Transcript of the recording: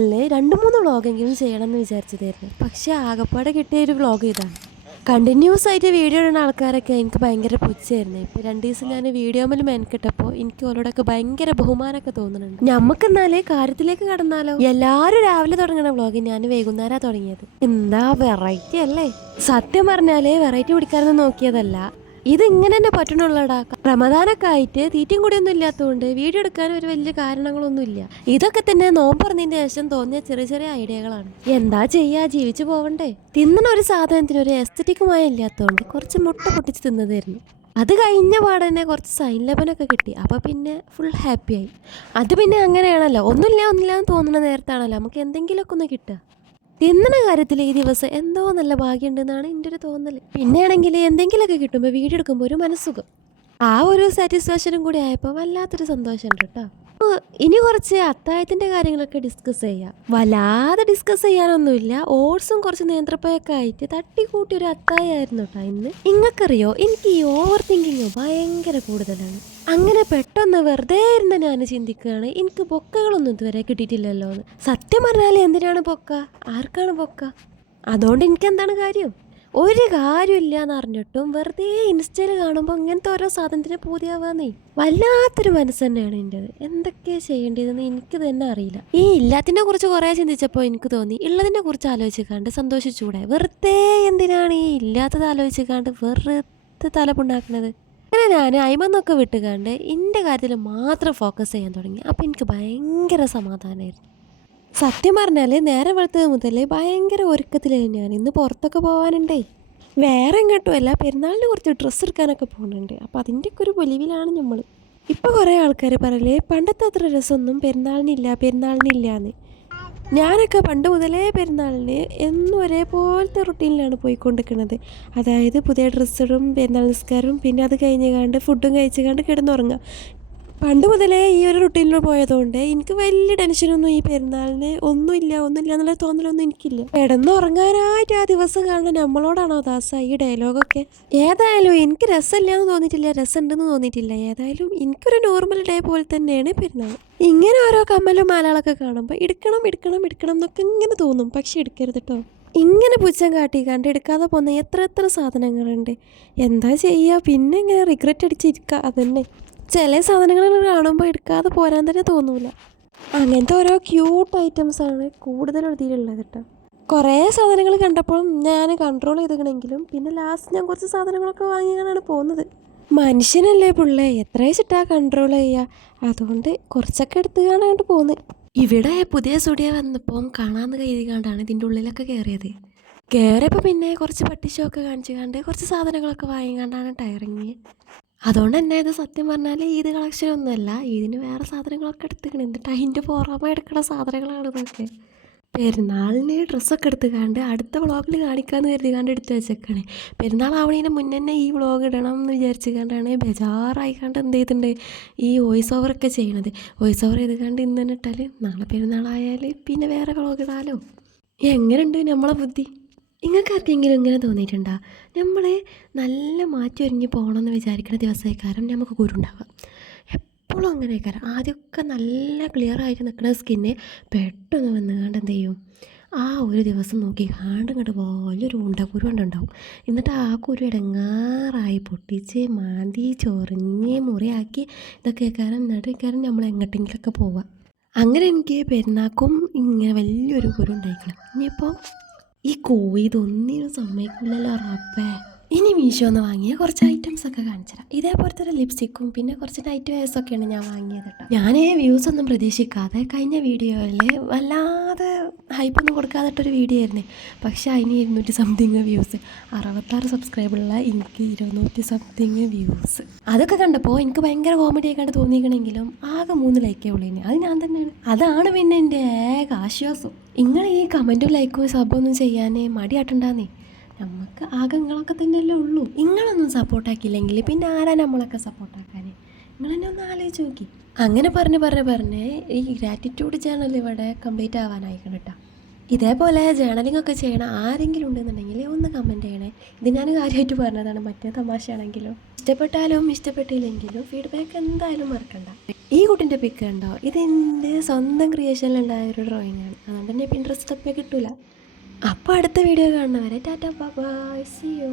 അല്ലേ 2-3 വ്ളോഗെങ്കിലും ചെയ്യണമെന്ന് വിചാരിച്ചതായിരുന്നു. പക്ഷേ ആകപ്പാടെ കിട്ടിയൊരു വ്ളോഗ് ഇതാണ്. കണ്ടിന്യൂസ് ആയിട്ട് വീഡിയോ ഇടുന്ന ആൾക്കാരൊക്കെ എനിക്ക് ഭയങ്കര പുച്ഛമായിരുന്നു. ഇപ്പോൾ 2 ദിവസം ഞാൻ വീഡിയോയിൽ മെനക്കിട്ടപ്പോൾ എനിക്ക് അവരോടൊക്കെ ഭയങ്കര ബഹുമാനമൊക്കെ തോന്നുന്നുണ്ട്. നമുക്ക് എന്നാലേ കാര്യത്തിലേക്ക് കടന്നാലോ. എല്ലാവരും രാവിലെ തുടങ്ങുന്ന വ്ളോഗ് ഞാൻ വൈകുന്നേരമാണ് തുടങ്ങിയത്. എന്താ വെറൈറ്റി അല്ലേ. സത്യം പറഞ്ഞാൽ വെറൈറ്റി പിടിക്കാനൊന്നും നോക്കിയതല്ല. ഇതിങ്ങനെ തന്നെ പറ്റണുള്ളടാ. റമദാനൊക്കെ ആയിട്ട് തീറ്റയും കൂടിയൊന്നും ഇല്ലാത്തതുകൊണ്ട് വീഡിയോ എടുക്കാൻ ഒരു വലിയ കാരണങ്ങളൊന്നുമില്ല. ഇതൊക്കെ തന്നെ നോമ്പ് പറഞ്ഞതിന് ശേഷം തോന്നിയ ചെറിയ ചെറിയ ഐഡിയകളാണ്. എന്താ ചെയ്യാ, ജീവിച്ചു പോവണ്ടേ. തിന്നണ ഒരു സാധനത്തിന് ഒരു എസ്തറ്റിക്കുമായി ഇല്ലാത്തതുകൊണ്ട് കുറച്ച് മുട്ട പൊട്ടിച്ച് തിന്നതായിരുന്നു. അത് കഴിഞ്ഞ പാടന്നെ കുറച്ച് സൈൻ ലെബനൊക്കെ കിട്ടി. അപ്പോൾ പിന്നെ ഫുൾ ഹാപ്പിയായി. അത് പിന്നെ അങ്ങനെയാണല്ലോ, ഒന്നുമില്ല എന്ന് തോന്നുന്ന നേരത്താണല്ലോ നമുക്ക് എന്തെങ്കിലുമൊക്കെ ഒന്ന് കിട്ടുക. തിന്നണ കാര്യത്തിൽ ഈ ദിവസം എന്തോ നല്ല ഭാഗ്യമുണ്ടെന്നാണ് എൻ്റെ ഒരു തോന്നൽ. പിന്നെയാണെങ്കിൽ എന്തെങ്കിലുമൊക്കെ കിട്ടുമ്പോൾ വീഡിയോ എടുക്കുമ്പോൾ ഒരു മനസ്സുഖം, ആ ഒരു സാറ്റിസ്ഫാക്ഷനും കൂടി ആയപ്പോൾ വല്ലാത്തൊരു സന്തോഷമുണ്ട് കേട്ടോ. ഇനി കുറച്ച് അത്താഴത്തിൻ്റെ കാര്യങ്ങളൊക്കെ ഡിസ്കസ് ചെയ്യാം. വല്ലാതെ ഡിസ്കസ് ചെയ്യാനൊന്നുമില്ല. ഓട്സും കുറച്ച് നേന്ത്രപ്പയൊക്കെ ആയിട്ട് തട്ടിക്കൂട്ടി ഒരു അത്താഴമായിരുന്നു കേട്ടോ ഇന്ന്. നിങ്ങൾക്കറിയോ, എനിക്ക് ഈ ഓവർ തിങ്കിങ് ഭയങ്കര കൂടുതലാണ്. അങ്ങനെ പെട്ടെന്ന് വെറുതെ ഇരുന്ന് ഞാൻ ചിന്തിക്കുകയാണ്, എനിക്ക് ബൊക്കകളൊന്നും ഇതുവരെ കിട്ടിയിട്ടില്ലല്ലോ എന്ന്. സത്യം പറഞ്ഞാൽ എന്തിനാണ് ബൊക്ക, ആർക്കാണ് ബൊക്ക? അതുകൊണ്ട് എനിക്കെന്താണ് കാര്യം? ഒരു കാര്യമില്ല എന്ന് അറിഞ്ഞിട്ടും വെറുതെ ഇൻസ്റ്റയിൽ കാണുമ്പോൾ ഇങ്ങനത്തെ ഓരോ സാധനത്തിന് പൂതിയാവാന്നേ. വല്ലാത്തൊരു മനസ്സ് തന്നെയാണ് എൻ്റെത്. എന്തൊക്കെയാണ് ചെയ്യേണ്ടതെന്ന് എനിക്ക് തന്നെ അറിയില്ല. ഈ ഇല്ലാത്തിനെ കുറിച്ച് കുറേ ചിന്തിച്ചപ്പോൾ എനിക്ക് തോന്നി ഉള്ളതിനെ കുറിച്ച് ആലോചിക്കാണ്ട് സന്തോഷിച്ചൂടെ. വെറുതെ എന്തിനാണ് ഈ ഇല്ലാത്തത് ആലോചിക്കാണ്ട് വെറുതെ തലപുണ്ടാക്കുന്നത്. അങ്ങനെ ഞാൻ അയിമന്നൊക്കെ വിട്ടുകാണ്ട് എൻ്റെ കാര്യത്തിൽ മാത്രം ഫോക്കസ് ചെയ്യാൻ തുടങ്ങി. അപ്പോൾ എനിക്ക് ഭയങ്കര സമാധാനമായിരുന്നു. സത്യം പറഞ്ഞാൽ നേരെ വെളുത്തത് മുതൽ ഭയങ്കര ഒരുക്കത്തിലായിരുന്നു ഞാൻ. ഇന്ന് പുറത്തൊക്കെ പോകാനുണ്ടേ. വേറെ എങ്ങോട്ടുമല്ല, പെരുന്നാളിന് കുറച്ച് ഡ്രസ്സ് എടുക്കാനൊക്കെ പോകുന്നുണ്ട്. അപ്പോൾ അതിൻ്റെയൊക്കെ ഒരു പൊലിവിലാണ് നമ്മൾ. ഇപ്പോൾ കുറേ ആൾക്കാർ പറയലേ പണ്ടത്തെ അത്ര രസമൊന്നും പെരുന്നാളിനില്ല എന്ന്. ഞാനൊക്കെ പണ്ട് മുതലേ പെരുന്നാളിന് എന്നും ഒരേപോലത്തെ റുട്ടീനിലാണ് പോയിക്കൊണ്ടിരിക്കുന്നത്. അതായത് പുതിയ ഡ്രസ്സിടും, പെരുന്നാൾ നിസ്കാരവും, പിന്നെ അത് കഴിഞ്ഞ് ഫുഡും കഴിച്ച് കിടന്നുറങ്ങുക. പണ്ട് മുതലേ ഈ ഒരു റുട്ടീനിൽ പോയതുകൊണ്ട് എനിക്ക് വലിയ ടെൻഷനൊന്നും ഈ പെരുന്നാളിന് ഒന്നുമില്ല എന്നുള്ള തോന്നലൊന്നും എനിക്കില്ല. കിടന്നുറങ്ങാനായിട്ട് ആ ദിവസം കാണാൻ നമ്മളോടാണോ ദാസ ഈ ഡയലോഗൊക്കെ? ഏതായാലും എനിക്ക് രസമില്ല എന്ന് തോന്നിയിട്ടില്ല, രസമുണ്ടെന്ന് തോന്നിയിട്ടില്ല. ഏതായാലും എനിക്കൊരു നോർമൽ ഡേ പോലെ തന്നെയാണ് പെരുന്നാൾ. ഇങ്ങനെ ഓരോ കമ്മലും മാലകളൊക്കെ കാണുമ്പോൾ എടുക്കണം എന്നൊക്കെ ഇങ്ങനെ തോന്നും. പക്ഷെ എടുക്കരുത് കേട്ടോ. ഇങ്ങനെ പുച്ഛം കാട്ടിക്കാണ്ട് എടുക്കാതെ പോകുന്ന എത്ര സാധനങ്ങളുണ്ട്. എന്താ ചെയ്യുക, പിന്നെ ഇങ്ങനെ റിഗ്രറ്റ് അടിച്ചിരിക്കുക. അതന്നെ. ചില സാധനങ്ങൾ കാണുമ്പോൾ എടുക്കാതെ പോരാൻ തന്നെ തോന്നൂല. അങ്ങനത്തെ ഓരോ ക്യൂട്ട് ഐറ്റംസാണ് കൂടുതൽ ഇതിലുള്ളത് കേട്ടോ. കുറേ സാധനങ്ങൾ കണ്ടപ്പോൾ ഞാൻ കൺട്രോൾ ചെയ്തിക്കണമെങ്കിലും പിന്നെ ലാസ്റ്റ് ഞാൻ കുറച്ച് സാധനങ്ങളൊക്കെ വാങ്ങിയാണ് പോകുന്നത്. മനുഷ്യനല്ലേ പിള്ളേ, എത്ര വെച്ചിട്ടാ കൺട്രോൾ ചെയ്യുക. അതുകൊണ്ട് കുറച്ചൊക്കെ എടുത്ത് കാണാണ്ട് പോകുന്നത്. ഇവിടെ പുതിയ സ്റ്റുഡിയോ വന്നപ്പോൾ കാണാമെന്ന് കരുതി കണ്ടാണ് ഇതിൻ്റെ ഉള്ളിലൊക്കെ കയറിയത്. കയറിയപ്പോൾ പിന്നെ കുറച്ച് പട്ടിഷോ കാണിച്ച് കണ്ട് കുറച്ച് സാധനങ്ങളൊക്കെ വാങ്ങിക്കാണ്ടാണ് ടയറിങ്. അതുകൊണ്ട് തന്നെ ഇത് സത്യം പറഞ്ഞാൽ ഈദ് കളക്ഷനൊന്നുമല്ല, ഇതിന് വേറെ സാധനങ്ങളൊക്കെ എടുത്തിക്കണം. എന്നിട്ട് അതിൻ്റെ പുറമെ എടുക്കുന്ന സാധനങ്ങളാണ് ഇതൊക്കെ. പെരുന്നാളിന് ഡ്രസ്സൊക്കെ എടുത്തുകാണ്ട് അടുത്ത വ്ളോഗിൽ കാണിക്കാമെന്ന് കരുതിക്കാണ്ട് എടുത്ത് വെച്ചേക്കാണ്. പെരുന്നാൾ ആവണതിന് മുന്നേ തന്നെ ഈ വ്ളോഗ് ഇടണം എന്ന് വിചാരിച്ചുകൊണ്ടാണ് ബേജാറായിക്കാണ്ട് എന്ത് ചെയ്തിട്ടുണ്ട് ഈ വോയിസ് ഓവറൊക്കെ ചെയ്യണത്. വോയിസ് ഓവർ ചെയ്തുകൊണ്ട് ഇന്ന് തന്നെ ഇട്ടാൽ നാളെ പെരുന്നാളായാൽ പിന്നെ വേറെ വ്ളോഗ് ഇടാലോ. എങ്ങനെയുണ്ട് നമ്മളെ ബുദ്ധി? നിങ്ങൾക്ക് ആർക്കെങ്കിലും ഇങ്ങനെ തോന്നിയിട്ടുണ്ടോ? നമ്മൾ നല്ല മാറ്റി ഒരുങ്ങി പോകണമെന്ന് വിചാരിക്കുന്ന ദിവസക്കാരം നമുക്ക് കുരുണ്ടാവാം. എപ്പോഴും അങ്ങനെയൊക്കെ ആദ്യമൊക്കെ നല്ല ക്ലിയർ ആയിട്ട് നിൽക്കുന്ന സ്കിന്ന് പെട്ടെന്ന് വന്നുകൊണ്ട് എന്ത് ചെയ്യും, ആ ഒരു ദിവസം നോക്കി ഇങ്ങോട്ട് വലിയൊരു ഉണ്ടക്കുരു കൊണ്ടുണ്ടാവും. എന്നിട്ട് ആ കുരു ഇടങ്ങാറായി പൊട്ടിച്ച് മാന്തി ചൊറിഞ്ഞ് മുറിയാക്കി ഇതൊക്കെ എന്നിട്ട് നമ്മൾ എങ്ങോട്ടെങ്കിലൊക്കെ പോവാം. അങ്ങനെ എനിക്ക് പെരുന്നാക്കും ഇങ്ങനെ വലിയൊരു കുരു ഉണ്ടായിക്കണം. ഇനിയിപ്പോൾ ഈ കോഴി ഇതൊന്നിനും സമ്മതിക്കില്ലല്ലോ റബ്ബേ. ഇനി മീഷോന്ന് വാങ്ങിയ കുറച്ച് ഐറ്റംസൊക്കെ കാണിച്ചു തരാം. ഇതേപോലത്തെ ഒരു ലിപ്സ്റ്റിക്കും പിന്നെ കുറച്ച് നൈറ്റ് വെയർസൊക്കെയാണ് ഞാൻ വാങ്ങിയത് കേട്ടോ. ഞാൻ വ്യൂസ് ഒന്നും പ്രതീക്ഷിക്കാതെ കഴിഞ്ഞ വീഡിയോയിൽ വല്ലാതെ ഹൈപ്പൊന്നും കൊടുക്കാതിട്ടൊരു വീഡിയോ ആയിരുന്നേ. പക്ഷേ അതിന് 200 സംതിങ് വ്യൂസ്, 66 സബ്സ്ക്രൈബറുള്ള എനിക്ക് 200 സംതിങ് വ്യൂസ്. അതൊക്കെ കണ്ടപ്പോൾ എനിക്ക് ഭയങ്കര കോമഡി ആയിക്കാണ്ട് തോന്നിക്കണമെങ്കിലും ആകെ 3 ലൈക്കേ ഉള്ളൂ. അത് ഞാൻ തന്നെയാണ്. അതാണ് പിന്നെ എൻ്റെ ഏക ആശ്വാസം. നിങ്ങൾ ഈ കമൻറ്റും ലൈക്കും സബൊന്നും ചെയ്യാൻ മടിയാട്ടുണ്ടാന്നേ. നമുക്ക് ആകെ നിങ്ങളൊക്കെ തന്നെയല്ലേ ഉള്ളൂ. നിങ്ങളൊന്നും സപ്പോർട്ടാക്കിയില്ലെങ്കിൽ പിന്നെ ആരാ നമ്മളൊക്കെ സപ്പോർട്ടാക്കാൻ? നിങ്ങൾ തന്നെ ഒന്ന് ആലോചിച്ച് നോക്കി. അങ്ങനെ പറഞ്ഞ് ഈ ഗ്രാറ്റിറ്റ്യൂഡ് ചാനൽ ഇവിടെ കംപ്ലീറ്റ് ആവാനായിക്കണം കേട്ടോ. ഇതേപോലെ ജേർണലിംഗ് ഒക്കെ ചെയ്യണ ആരെങ്കിലും ഉണ്ടെന്നുണ്ടെങ്കിൽ ഒന്ന് കമൻറ്റ് ചെയ്യണേ. ഇത് ഞാൻ കാര്യമായിട്ട് പറഞ്ഞതാണ്, മറ്റേ തമാശയാണെങ്കിലും. ഇഷ്ടപ്പെട്ടാലും ഇഷ്ടപ്പെട്ടില്ലെങ്കിലും ഫീഡ്ബാക്ക് എന്തായാലും മറക്കണ്ട. ഈ കുട്ടിൻ്റെ പിക്ക് ഉണ്ടോ, ഇതെൻ്റെ സ്വന്തം ക്രിയേഷനിലുണ്ടായ ഒരു ഡ്രോയിങ് ആണ്. അതുകൊണ്ട് തന്നെ പിൻട്രസ്റ്റ് തപ്പിയാൽ കിട്ടൂല. അപ്പോൾ അടുത്ത വീഡിയോ കാണുന്നവരെ tata bye bye, see U.